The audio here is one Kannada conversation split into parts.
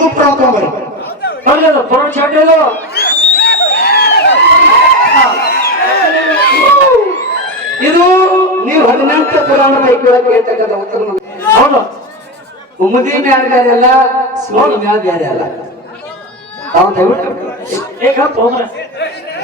ನಿಮಗೂ ಪ್ರಾಬ್ಲಮ್ ಇದು ನೀವು 18 ಪುರಾಣ ಪೈಕಿ ಕೇಳ್ತಕ್ಕಂಥ ಉತ್ತರ. ಹೌದು, ಉಮ್ಮದಿ ಮ್ಯಾಲ ಬೇರೆ ಅಲ್ಲ, ಸ್ಲೋನ್ ಮ್ಯಾಲ ಬೇರೆ ಅಲ್ಲ. ತಾವು ದಯವಿಟ್ಟು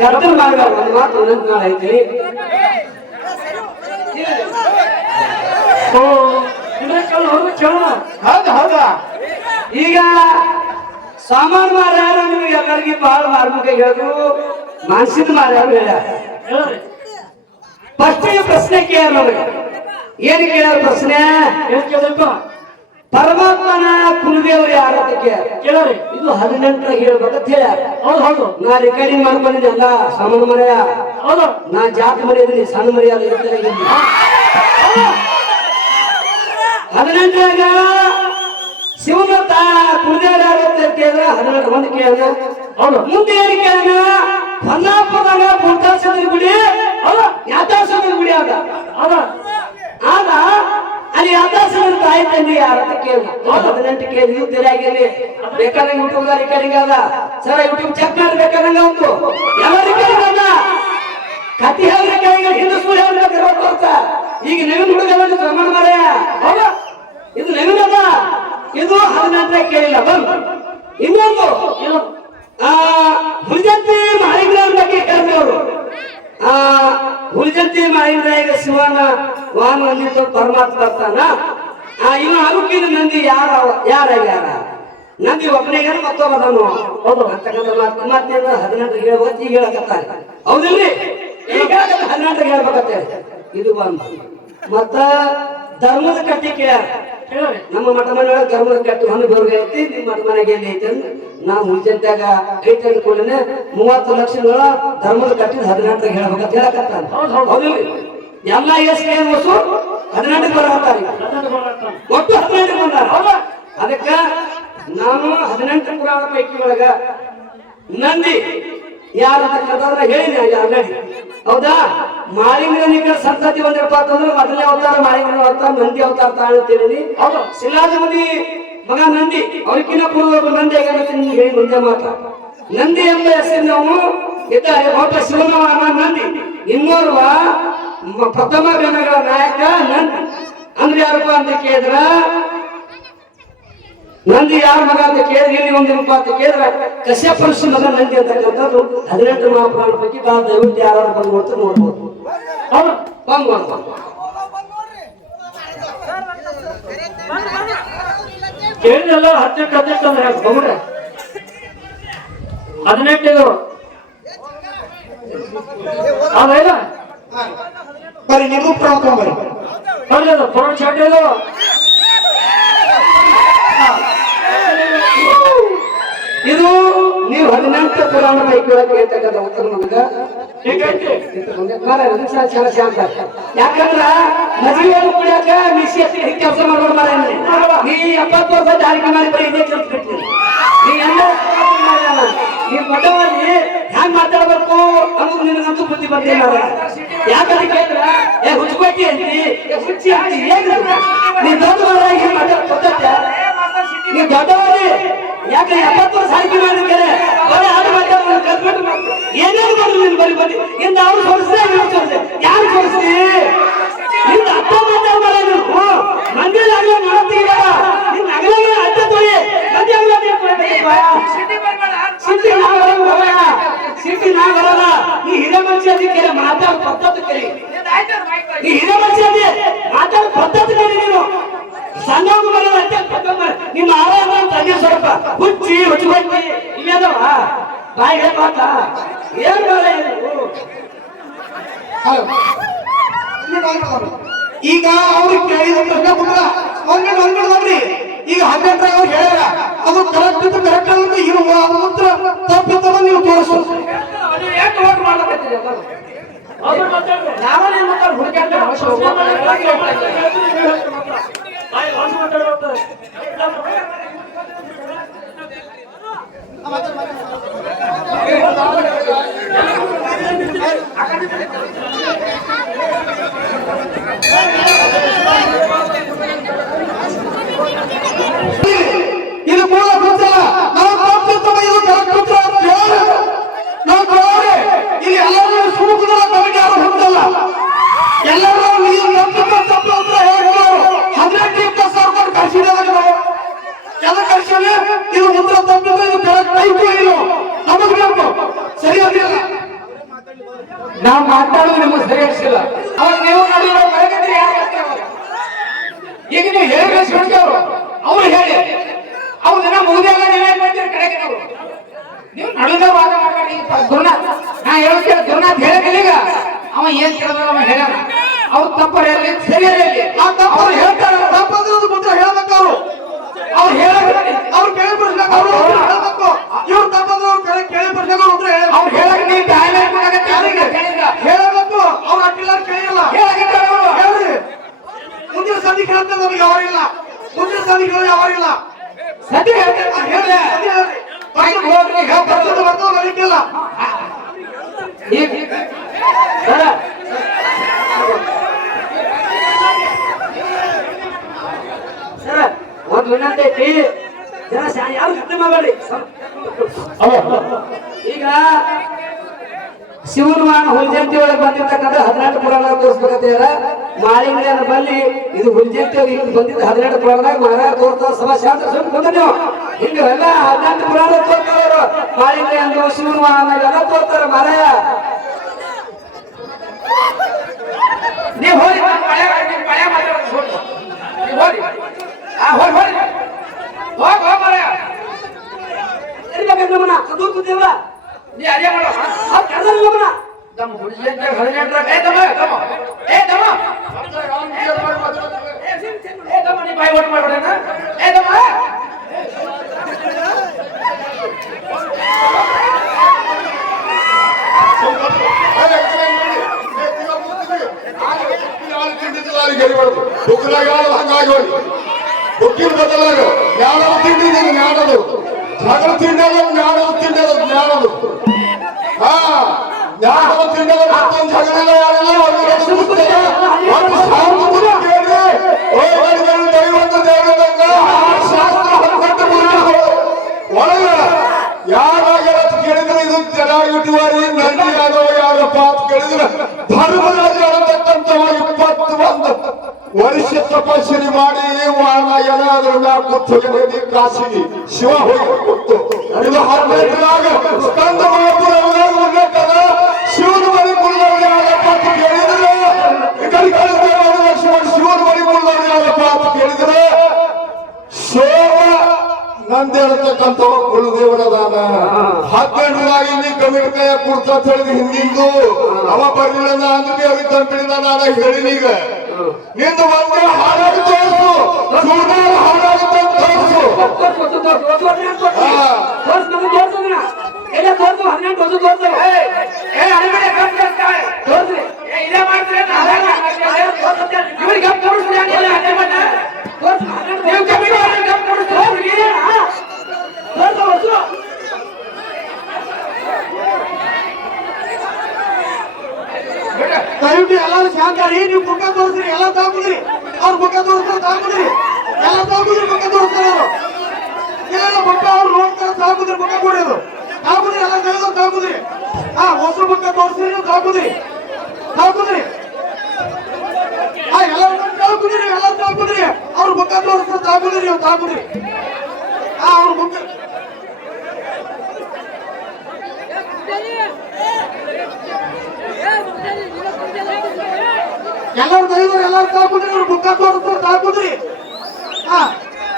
ಗದ್ದಲ ಮಾಡಬೇಡ, ಒಂದು ಮಾತು ಒಂದೊಂದು ನಾಳೆ ಐತಿ. ಹೌದಾ ಹೌದಾ. ಈಗ ಸಾಮಾನ್ಯ ಮಾರ್ಯಾರ ನಿಮಗೆ ಎಲ್ಲರಿಗೆ ಬಹಳ ಮಾರ್ಮಿಕ ಹೇಳಿದ್ರು, ಮಾನಸಿಕ ಮಾರ್ಯಾರು ಹೇಳ್ಯಾರ. ಫಸ್ಟ್ ಪ್ರಶ್ನೆ ಕೇಳ ನನಗೆ ಏನ್ ಕೇಳ್ಯಾರ ಪ್ರಶ್ನೆ? ಪರಮಾತ್ಮನ ಕುಲದೇವರು ಯಾರು ಅಂತ ಕೇಳ್ರಿ. ಇದು 18 ಹೇಳ್ಬೇಕಂತ ಹೇಳ್ಯಾರ. ಹೌದು ಹೌದು, ನಾ ರೆಕಾರ್ಡಿಂಗ್ ಮಾಡ್ಕೊಂಡಿದ್ದೆ ಅಲ್ಲ ಸಾಮಾನ್ಯ ಮರ್ಯ. ಹೌದು, ನಾ ಜಾತಿ ಮರ್ಯಾದಿನಿ, ಸಣ್ಣ ಮರ್ಯಾದ 18ರಾಗ ಶಿವನ ಕುಲದೇವರು ಯಾರು ಅಂತ ಕೇಳಿದ್ರೆ 18 ಮಂದಿ ಕೇಳ. ಹೌದು, ಮುಂದೆ ಏನು ಕೇಳ? ಹೊನ್ನಾಪುರದಾಗ ಪುಟ್ಟಾಸದ ಗುಡಿ, ಯಾತಾಸದ ಗುಡಿ ಅದ ಆದ ಅಲ್ಲಿ ಯಾತಾಸದ ತಾಯಿ ತಂದೆ ಯಾರ ಅಂತ ಕೇಳ. 18 ಕೇಳಿ ನೀವು ತೆರೆಯಾಗಿ ಬೇಕಾದಂಗ ಯೂಟ್ಯೂಬ್ ರೆಕಾರ್ಡಿಂಗ್ ಅದ ಸರ, ಯೂಟ್ಯೂಬ್ ಚೆಕ್ ಮಾಡಿ ಬೇಕಾದಂಗ ಉಂಟು ಎಲ್ಲ ರೆಕಾರ್ಡಿಂಗ್ ಅದ. ಕತಿ ಹೇಳ್ಬೇಕಾಗ ಹಿಂದೂ ಸುಳ್ಳು ಹೇಳ್ಬೇಕು. ಈಗ ನವೀನ್ ಹುಡುಗ ಪ್ರಮಾಣ ಮಾರ. ಹೌದ, ಇದು ನವೀನ್ ಅದ, ಇದು 18 ಕೇಳಿಲ್ಲ. ಬಂದು ಇನ್ನೊಂದು ಹುಲಿಜಂತಿ ಮಾಳಿಗ್ರಾಮ ಬಗ್ಗೆ ಕೇಳಿದವರು. ಹುಲಿಜಂತಿ ಮಾಳಿಗ್ರಾಗ ಶಿವನ ವಾಹನ ಅಂದಿತ್ತು ಪರಮಾತ್ಮ ಬರ್ತಾನ. ಇವ ಅರುಕಿನ ನಂದಿ ಯಾರ ನಂದಿ ಒಬ್ಬನಿಗಾರ ಮತ್ತೊಬ್ಬನು. ಹೌದು ಅಂತಕ್ಕಂಥ ಮಾತಿನಿಂದ 18 ಹೇಳ್ಬೇಕು. ಈಗ ಹೇಳಕತ್ತಾರೆ ಹೌದಿಲ್ರಿ? ಈಗ 18 ಹೇಳ್ಬೇಕಂತ ಇದು ಬಂದು ಮತ್ತ ಧರ್ಮದ ಕಟ್ಟಿ ಕೇಳ್ಯಾರ. ನಮ್ಮ ಮಠ ಮನೆಯೊಳಗೆ ಧರ್ಮದ ಕಟ್ಟಿ ಹೊಂದು ಬೇರೆ ಐತಿ, ನಿಮ್ಮ ಮಠ ಮನೆಗೆ ಎಲ್ಲಿ ಐತಿ ಅಂದ್ರೆ ನಾವು ಹುಲಿಜಂತ್ಯಾಗ ಐತಿ ಅಂದ್ಕೊಂಡೇನೆ 30 ಲಕ್ಷಗಳ ಧರ್ಮದ ಕಟ್ಟಿ 18 ಹೇಳ್ಬೇಕಂತ ಹೇಳಕತ್ತಾರ. ಹೌದಿಲ್ರಿ? ಎಲ್ಲ ಎಷ್ಟು ಏನು ವಸು 18 ಬರತ್ತಾರ. ಒಟ್ಟು 18 ಬಂದಾರ. ಅದಕ್ಕ ನಾನು 18 ಪುರಾಣ ಪೈಕಿ ಒಳಗ ನಂದಿ ಯಾರು ಅಂತಕ್ಕಂಥದ್ರ ಹೇಳಿನಿ ಆಲ್ರೆಡಿ. ಹೌದಾ? ಮಾಳಿಂಗನಿಕ ಸಂತತಿ ಬಂದಿರಪ್ಪ ಅಂತಂದ್ರೆ ಮೊದಲನೇ ಅವತಾರ ಮಾಳಿಂಗನ ಅವತಾರ, ನಂದಿ ಅವತಾರ ತಾಳ್ತೀನಿ. ಹೌದು, ಶಿಲಾಜಮುನಿ ಮಗ ನಂದಿ, ಅವ್ರಿಗಿನ್ನ ಪೂರ್ವ ನಂದಿ ಹೇಳಿ ಮುಂದೆ ಮಾತ್ರ ನಂದಿ ಎಂಬ ಹೆಸರಿನ ಅವನು ಇದ್ದಾರೆ. ಒಬ್ಬ ಶಿವನ ನಂದಿ, ಇನ್ನೋರ್ವ ಪ್ರಥಮ ಗಣಗಳ ನಾಯಕ ನಂದಿ. ಅಂದ್ರೆ ಯಾರಪ್ಪ ಅಂತ ಕೇಳಿದ್ರ ನಂದಿ ಯಾರ ಮಗ ಅಂತ ಕೇಳಿದ್ರೆ ಇಲ್ಲಿ ಒಂದಿನಪ್ಪ ಅಂತ ಕೇಳಿದ್ರೆ ಕಶ್ಯಪ ಋಷಿ ಮಗ ನಂದಿ ಅಂತಕ್ಕಂಥದ್ದು 18 ಮಹಾಪುರಾಣ ಪೈಕಿ ದಯವಿಟ್ಟು ಯಾರು ಬಂದು ನೋಡ್ತಾರೆ ನೋಡ್ಬೋದು. ಕೇಳಿದೆಲ್ಲ 18 ಅಂದ್ರೆ ಬಹುಡ್ರೆ 18 ಅದೇನ ಬರೀ ನಿಮಗೂ ಪ್ರಾಬ್ಲಮ್ ಬರೀ ಪುರಾಣ ಚಾಟಿದು. ಇದು ನೀವು 18 ಪುರಾಣ ಪೈಕಿ ಕೇಳ್ತಕ್ಕಂಥ ಉತ್ತರ ನಮ್ಗೆ ಶಾಂತ. ಯಾಕಂದ್ರ ಮದುವೆ ಕುಡಿಯಾಕ ಕೆಲಸ ಮಾಡೋದು ಮಾರ. ನೀ 70 ವರ್ಷ ಜಾರಿಗೆ ಮಾಡಿ ಇದೇ ಕೆಲಸ ಬಿಡ್ತೀನಿ. ನೀ ಎಲ್ಲ ನೀ ಮಠವಾಗಿ ಹ್ಯಾಂಗ್ ಮಾತಾಡ್ಬೇಕು ಅನ್ನೋದು ನಿನಗಂತೂ ಬುದ್ಧಿ ಬಂದಿಲ್ಲ. ಯಾಕಂತ ಕೇಳಿದ್ರ ಹುಚ್ಕೊಟ್ಟಿ ಅಂತಿ, ಹುಚ್ಚಿ ಅಂತಿ. ಏನು ನೀ ದೊಡ್ಡವರಾಗಿ ಏನ್ ಮಾತಾಡ್ಕೊತ ನೀ ದೊಡ್ಡವರಿ. ಯಾಕೆ 70 ವರ್ಷ ಸಾರಿಗೆ ಮಾಡಿದ್ರೆ ಬರೀ ಆಡು ಮಾತಾಡೋದು ಕಲ್ತ್ಬಿಟ್ಟು ಏನೇನು ಬಂದು ನೀನು ಬರೀ ಬಂದಿ ಇಂದ ಅವ್ರು ಸೋರಿಸಿದೆ ಸೋರಿಸಿದೆ ಯಾರು ಸೋರಿಸ್ತಿ? ನಿಂದ ಅಪ್ಪ ಮಾತಾಡ ಮಾಡ ನೀವು ಮಂದಿ ಆಗಲೇ ಮಾಡ್ತೀರ. ನಿನ್ನ ಅಗಲಾಗ ಅಡ್ಡ ತೊಳಿ ಮಂದಿ ಸಿಟಿ ನಾ ಬರೋಣ, ಸಿಟಿ ನಾ ಬರೋಣ. ನೀ ಹಿರೇ ಮನುಷ್ಯ ಅದಕ್ಕೆ ಮಾತಾಡ ಪದ್ಧತಿ ಕರಿ. ನೀ ಹಿರೇ ಮನುಷ್ಯ ಅದೇ ಮಾತಾಡ ಪದ್ಧತಿ ಕರಿ. ನೀನು ಸಣ್ಣ ಬರೋಣ ನಿಮ್ಮ ಆರಾಮ ತಂದೆ ಸ್ವಲ್ಪ ಹುಚ್ಚಿ ಹುಚ್ಚಿ ಇವೇದವ ಬಾಯಿಗೆ ಮಾತ ಏನ್ ಬರ. ಈಗ ಅವ್ರಿಗೆ ಕೇಳಿದ ಪ್ರಶ್ನೆ ಕೊಟ್ಟ ಅನ್ಕೊಂಡ್ರಿ. ಈಗ 18 ಅವ್ರು ಹೇಳ್ಯಾರ ಅದು ಕರೆಕ್ಟ್ ಇತ್ತು, ಕರೆಕ್ಟ್ ಆಗುತ್ತೆ. ಇರುವ ಉತ್ತರ ತಪ್ಪಿತ್ತ ನೀವು ತೋರಿಸು. ನಾವೇ ಮಾತಾಡ ಹುಡುಕಾಟ ಇದು ಕೂಡ ಗೊತ್ತಲ್ಲ. ನಾವು ಮಾತಾಡೋದು ನಿಮಗೆ ಸರಿ ಅನಿಸಿಲ್ಲ. ಅವಾಗ ನೀವು ನಡೆಯುವ ಬೆಳಗಿದ್ರೆ ಯಾರು ಬರ್ತೀರ ಅವಾಗ? ಈಗ ನೀವು ಹೇಳಿದ್ರೆ ಶಿವಣ್ಣ ಅವ್ರು ಹೇಳಿ ಅವ್ರು ದಿನ ಮುಗಿದಾಗ ನೀವೇನ್ ಮಾಡ್ತೀರಿ ಕಡೆಗೆ ನೀವು ನಡೆದ ವಾದ ಮಾಡ್ಬೇಡಿ. ಗುರುನಾಥ್ ನಾ ಹೇಳ್ತೇವೆ, ಗುರುನಾಥ್ ಹೇಳಿಲ್ಲ ಈಗ ಅವ ಏನ್ ಕೇಳಿದ್ರು ಅವ ಹೇಳ ಅವ್ರು ತಪ್ಪರು ಹೇಳಿ ಸರಿ ಹೇಳಿ ಅವ್ರು ಹೇಳ್ತಾರೆ. ತಪ್ಪಂದ್ರೆ ಮುಂದೆ ಹೇಳ್ಬೇಕು ಅವ್ರು ಹೇಳಬೇಕು. ಅವ್ರು ಕೇಳಿ ಪ್ರಶ್ನೆ ಅವ್ರು ಹೇಳ್ಬೇಕು. ಇವ್ರು ತಪ್ಪಂದ್ರೆ ಅವ್ರು ಕೇಳಿ ಪ್ರಶ್ನೆ ಉತ್ತರ ಹೇಳ ಅವ್ರು ಹೇಳಕ್ ನೀವು ಡೈಲಾಗ್ ಮಾಡಕತ್ತಿ ಹೇಳಬೇಕು. ಅವ್ರು ಅಟ್ಟಿಲ್ಲ ಕೇಳಿಲ್ಲ ಹೇಳ್ರಿ. ಮುಂದಿನ ಸಂಧಿ ಕೇಳ್ತಾರೆ ನಮಗೆ ಯಾವಾಗಿಲ್ಲ. ಮುಂದಿನ ಸಂಧಿ ಕೇಳಿ ಯಾವಾಗಿಲ್ಲ. ಸದ್ಯ ಹೇಳ್ತಾರೆ ಹೇಳ್ರಿ ಬರ್ತದ ಬರೀತಿಲ್ಲ. ಸರ್ ಒಂದ್ ವಿನಂತಿ ಐತಿ, ಜನ ಯಾರು ಗಟ್ಟಿ ಮಾಡಬೇಡಿ. ಈಗ ಶಿವನ ಹುಲ್ಜಂತಿ ಒಳಗೆ ಬಂದಿರ್ತಕ್ಕಂಥ 12 ಪುರಾಣ ತೋರಿಸ್ಬೇಕಂತ ಮಾಳಿಂಗನ ಬಲ್ಲಿ ಇದು ಹುಲ್ಜಂತಿ ಅವ್ರಿಗೆ ಬಂದಿದ್ದ 12 ಪುರಾಣದಾಗ ಮಹಾರಾಜ ತೋರ್ತಾರ ಸಭಾಶಾಸ್ತ್ರ ಸುಮ್ ಬಂದ ನೀವು ಹಿಂಗೆಲ್ಲ 18 ಪುರಾಣ ತೋರ್ತಾರ. ಮಾಳಿಂಗ ಎಂದು ಶಿವನ ಎಲ್ಲ ತೋರ್ತಾರ ಮಹಾರಾಯ. ನೀವು ಹೋಗಿ ಮಳೆ ಮಾತಾಡೋದು ನೀವು ಹೋಗಿ ಹೋಗಿ ಹೋಗಿ ಮರ ನಮ್ಮನ ಅದು ಕೂತಿಲ್ಲ ನೀ ಅದೇ ಮಾಡೋ ನಮ್ಮನ ನಮ್ಮ ಹುಡುಗಿಯ 18 ಏ ತಮ್ಮ ಏ ತಮ್ಮ ಏ ತಮ್ಮ ನೀ ಬಾಯಿ ಓಟ್ ಮಾಡ್ಬೇಡ ಏ ತಮ್ಮ ಹಂಗಾಗಿ ಬುಕ್ಕಿನ ಬದಲಾಗ ಜ್ಞಾನದ ತಿಂಡಿದ ಜ್ಞಾನದು ಜಗಳ ತಿಂಡದ ಜ್ಞಾನದ ತಿಂಡದ ಜ್ಞಾನದು ಹಾ ಜ್ಞಾನದ ತಿಂಡದ ಮತ್ತೊಂದು ಜಗಳಿಲ್ಲ ಯಾರಿಲ್ಲ ದೈವಂತ ದೇವದಂಗ ಶಾಸ್ತ್ರ ಒಳಗ ಯಾರಾಗ ಕೇಳಿದ್ರೆ ಇದು ಚೆನ್ನಾಗಿಟ್ಟುವಾರಿ ನಂದಿ ಯಾದವ ಯಾರಪ್ಪ ಅಂತ ಕೇಳಿದ್ರೆ ಧರ್ಮರಾಜ ಅನ್ನತಕ್ಕಂಥವ 21 ವರ್ಷ ತಪಸ್ಸರಿ ಮಾಡಿ ಏನಾದ್ರೂ ಕೂತ್ಕೊಂಡು ಕಾಶಿಗೆ ಶಿವ ಹೋಗಿ ಕೂತು ಇದು 18 ಸ್ಕಂದ ಮಹಾಪುರ ಶಿವನ ಮನೆ ಕುಳ್ಳವ್ರು ಯಾರಪ್ಪ ಅಂತ ಕೇಳಿದ್ರೆ ಲಕ್ಷ್ಮಣ ಶಿವನ ಮನೆ ಕುಳ್ಳವ್ರು ಯಾರಪ್ಪ ಅಂತ ಕೇಳಿದ್ರೆ ಸೋಮ ನಂದಿ ಅನ್ನತಕ್ಕಂಥವ ಕುಲದೇವರದಾನ 12 ಇಲ್ಲಿ ಕಮಿಟಿ ಕೈಯ ಕುಡ್ತ ಹೇಳಿದ ಹಿಂದಿಂದು ಅವ ಬರ್ಲಿಲ್ಲ ಅಂದ್ರೆ ಅವ್ರಿಗೆ ತಂಪಿಡಿದ ನಾನು ಹೇಳಿನೀಗ ನಿಂದು ಒಂದೇ ಹಾಡಾಗಿ ತೋರಿಸು ಸುಳ್ಳು ಹಾಡಾಗಿ ತೋರಿಸು ದಯವಿಟ್ಟು ಎಲ್ಲರೂ ಶಾಂತಾರಿ. ನೀವು ಮುಖ ತೋರಿಸ್ರಿ, ಎಲ್ಲ ತಾಕುದ್ರಿ. ಅವ್ರು ಮುಖ ತೋರಿಸ್ತಾರೆ ತಾಕುದ್ರಿ, ಎಲ್ಲ ತಾಕುದ್ರಿ ಮುಖ ತೋರಿಸ್ತಾರೆ ಅವರು. ಇಲ್ಲ ಮುಖ ಅವ್ರು ನೋಡ್ತಾರೆ ತಾಕುದ್ರಿ, ಮುಖ ಕೊಡೋದು ತಾಕುದ್ರಿ, ಎಲ್ಲ ತೆಗೆದು ತಾಕುದ್ರಿ. ಹೊಸರು ಮುಖ ತೋರಿಸ್ರಿ, ನೀವು ತಾಕುದ್ರಿ ತಾಕುದ್ರಿ. ಎಲ್ಲ ತಾಕುದ್ರಿ, ಎಲ್ಲ ತಾಕುದ್ರಿ. ಅವ್ರ ಮುಖ ತೋರಿಸ್ತಾರೆ ತಾಕುದ್ರಿ, ನೀವು ತಾಕುದ್ರಿ. ಅವ್ರ ಮುಖ ಎಲ್ಲರೂ ತೆಗೆದ್ರು, ಎಲ್ಲರೂ ತಾಕುದ್ರಿ. ಅವ್ರ ಮುಖ ತೋರಿಸ್ತಾರೆ ತಾಕುದ್ರಿ.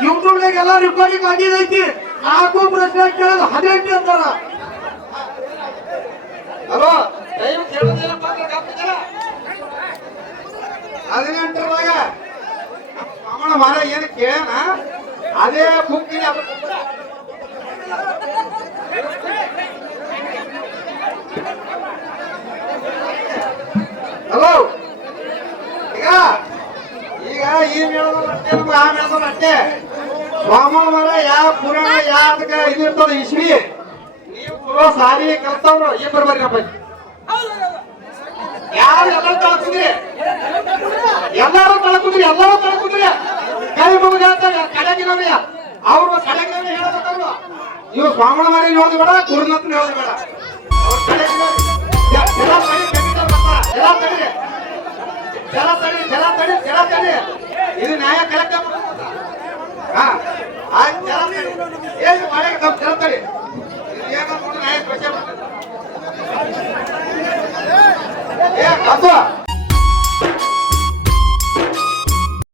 ಯೂಟ್ಯೂಬ್ನಾಗ ಎಲ್ಲ ರೆಕಾರ್ಡಿಂಗ್ ಆಗಿದೈತಿ. 4 ಪ್ರಶ್ನೆ ಕೇಳೋದು 18 ಅಂತಾರ. ಅಲ್ವಾ 18 ಮಾಮನ ಮರ ಏನು ಕೇಳೋಣ ಅದೇ ಬುಕ್ಕಿನ ಹಲೋ. ಈಗ ಈಗ ಈ ಮೇಳದಷ್ಟೇ ನಮ್ಗೆ ಆ ಮೇಳದಷ್ಟೇ ವಾಮನ ಮರ ಯಾವ ಪುರಾಣ ಯಾವ್ದಕ್ಕೆ ಇದು ಇರ್ತದ ಇಸ್ವಿ ನೀವು ಪುರೋ ಸಾರಿ ಕಲ್ತವ್ರು ಇಬ್ಬರು ಬರ್ರಪ್ಪ. ಯಾರು ಎಲ್ಲರೂ ತಳಕುದ್ರಿ, ಎಲ್ಲರೂ ತಳಕುದ್ರಿ, ಎಲ್ಲರೂ ತಳಕುದ್ರಿ. ಕೈ ಮುಗಿದ ಕಡೆಗಿನವ್ರಿ ಅವ್ರು ಕಡೆಗಿನವ್ರು ಹೇಳಬೇಕವ್ರು. ಇವು ಸ್ವಾಮಣ ಮಾರಿ ನೋಡಿದ್ ಬೇಡ, ಗುರುನಾಥ್ ನೋಡಿದ್ ಬೇಡ. ಇದು ನ್ಯಾಯ ಕರೆಕ್ಟ್ ಏನು ಮಾಡಿ ಜಲ ತಡಿ.